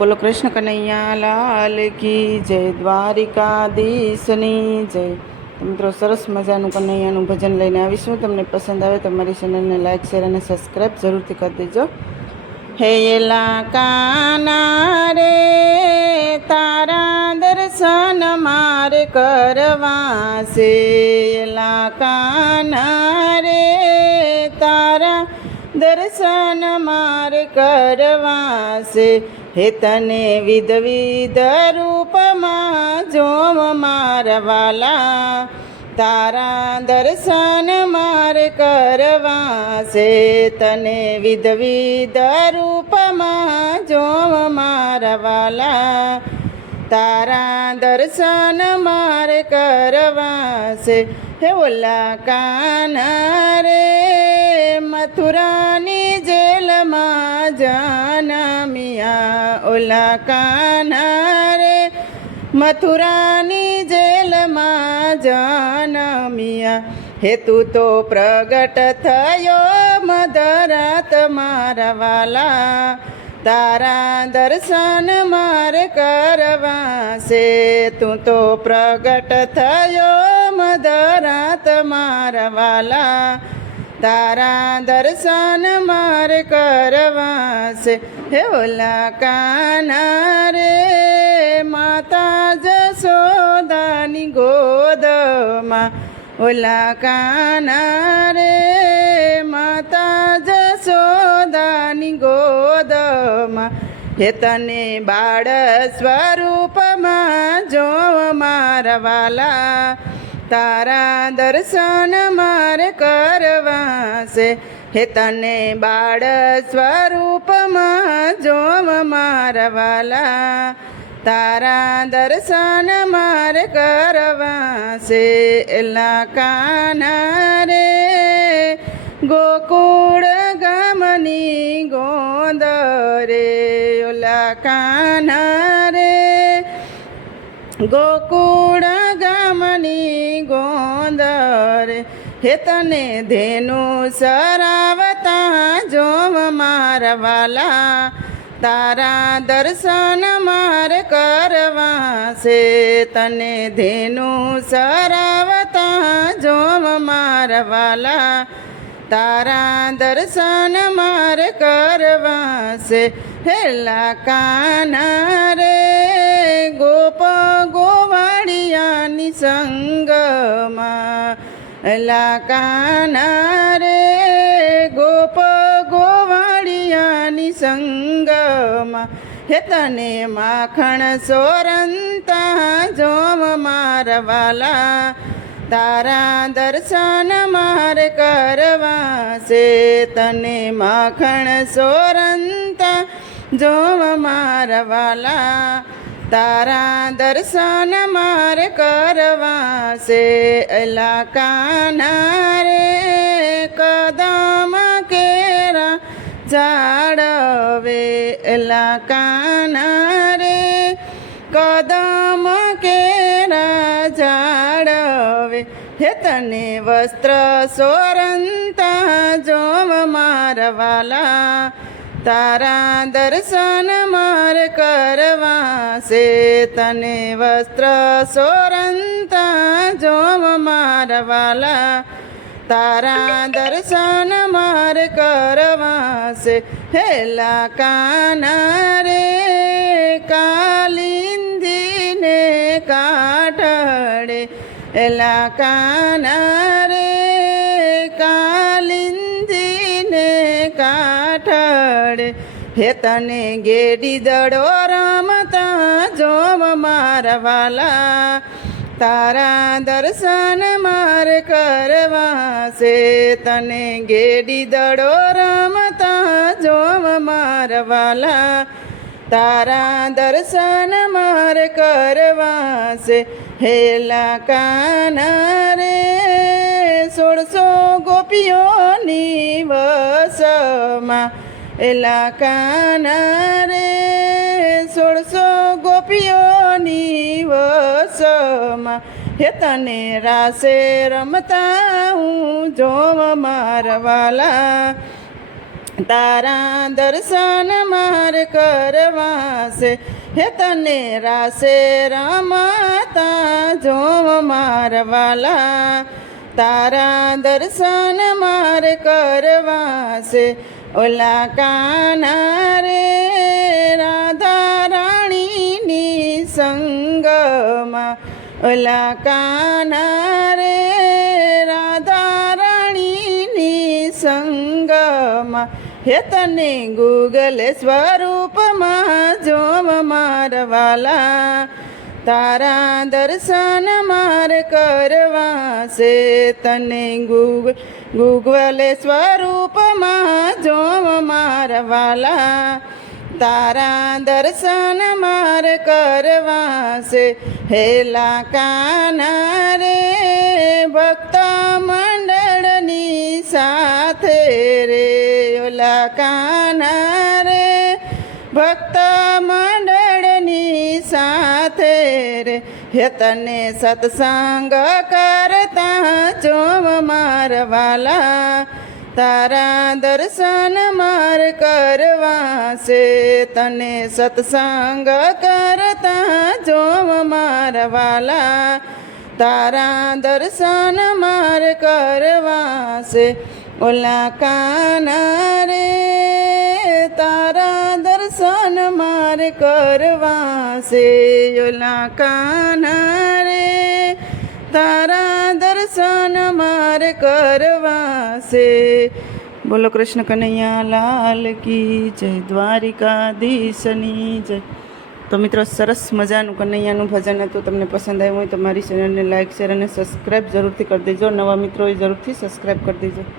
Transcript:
બોલો કૃષ્ણ કનૈયા લાલ કી જય, દ્વારિકાધીશની જય. તો મિત્રો, સરસ મજાનું કનૈયાનું ભજન લઈને આવીશું. તમને પસંદ આવે તો મારી ચેનલને લાઇક, શેર અને સબસ્ક્રાઈબ જરૂરથી કરી દેજો. હે એલા કાના રે, તારા દર્શન મારે કરવા છે. એલા કાના રે, તારા દર્શન મારે કરવા છે. હે તને વિધ વિધ રૂપમાં જોમ મારા વાલા, તારા દર્શન મારે કરવા છે. તને વિધ વિધ રૂપમાં જોમ મારા વાલા, તારા દર્શન મારે કરવા છે. હે ઓલા કાના રે, મથુરાની જેલમાં જન્મ્યા. ઓલા કાના રે, મથુરાની જેલમાં જન્મ્યા. હે તું તો પ્રગટ થયો મધરાત મારા વાલા, તારા દર્શન મારે કરવા છે. તું તો પ્રગટ થયો મધરાત મારા વાલા, તારા દર્શન મારે કરવા છે. હે ઓલા કાના રે, માતા જશોદાની ગોદમાં. ઓલા કાના રે, માતા જશોદાની ગોદમાં. હે તને બાળ સ્વરૂપમાં જોવ મારા વાલા, તારા દર્શન મારે કરવા છે. હે તને બાળ સ્વરૂપમાં જોવ મારા વાલા, તારા દર્શન મારે કરવા છે. એલા કાના રે, ગોકુળ ગામની ગોંદ રે. ઓલા કાના રે, ગોકુળ ગામની ગોંદ રે. હે તને ધેનુ સરાવતા જોવ મારા વાલા, તારા દર્શન મારે કરવા છે. તને ધેનુ સરાવતા જોવ મારા વાલા, તારા દર્શન મારે કરવા છે. હેલા કાના રે, ગોપ ગોવાળિયાની સંગમાં. એલા કાના રે, ગોપ ગોવાળિયાની સંગમાં. હે તને માખણ સોરંતા જોવ મારા વાલા, તારા દર્શન મારે કરવા છે. તને માખણ સોરંતા જોવ મારા વાલા, તારા દર્શન મારે કરવા છે. એલા કાના રે, કદમ કેરા જાળવે. એલા કાના રે, કદમ કેરા જાળવે. હે તને વસ્ત્ર સોરંતા જોવ મારા વાલા, તારા દર્શન મારે કરવા છે. તને વસ્ત્ર સોરંતા જોવ મારા વાલા, તારા દર્શન મારે કરવા છે. હેલા કાના રે, કાલિંદીને કાઠડે. એલા કાના રે, કાલિંદીને કાઠડે. હે તને ગેડી દડો રમતા જોવ મારા વાલા, તારા દર્શન મારે કરવા છે. તને ગેડી દડો રમતા જોવ મારા વાલા, તારા દર્શન મારે કરવા છે. હેલા કાના રે, 16 ગોપીઓની વસમાં. એલા કાના રે, 16 ગોપીઓની વસમાં. હે તને રાસે રમતા હું જોવ મારા વાલા, તારા દર્શન માર કરવા છે હે તને રાસે રમતા જોવ મારા વાલા તારા દર્શન માર કરવા છે ઓલા કાના રે રાધા રાણીની સંગમાં ઓલા કાના રે રાધા રાણીની સંગમાં હે તને ગૂગલ સ્વરૂપમાં જોવ મારા વાલા તારા દર્શન માર કરવા છે તને ગૂગલ સ્વરૂપમાં જોવ મારા વાલા તારા દર્શન માર કરવા છે હેલા કાના રે ભક્ત મંડળની સાથે રે ઓલા કાના રે ભક્ત મંડળની સાથે રે હે તને સત્સંગ કરતા જોવ મારા વાલા તારા દર્શન માર કરવા છે તને સત્સંગ કરતા જોવ મારા વાલા તારા દર્શન માર કરવા છે ઓલા કાના રે તારા દર્શન માર કરવા છે ઓલા કાના રે તારા દર્શન માર કરવા છે બોલો કૃષ્ણ કનૈયા લાલ કી જય દ્વારિકાધીશની જય તો મિત્રો સરસ મજાનું કનૈયાનું ભજન હતું તમને પસંદ આવ્યું હોય તો મારી ચેનલને લાઇક શેર અને સબસ્ક્રાઈબ જરૂરથી કરી દેજો નવા મિત્રો જરૂરથી સબસ્ક્રાઈબ કરી દેજો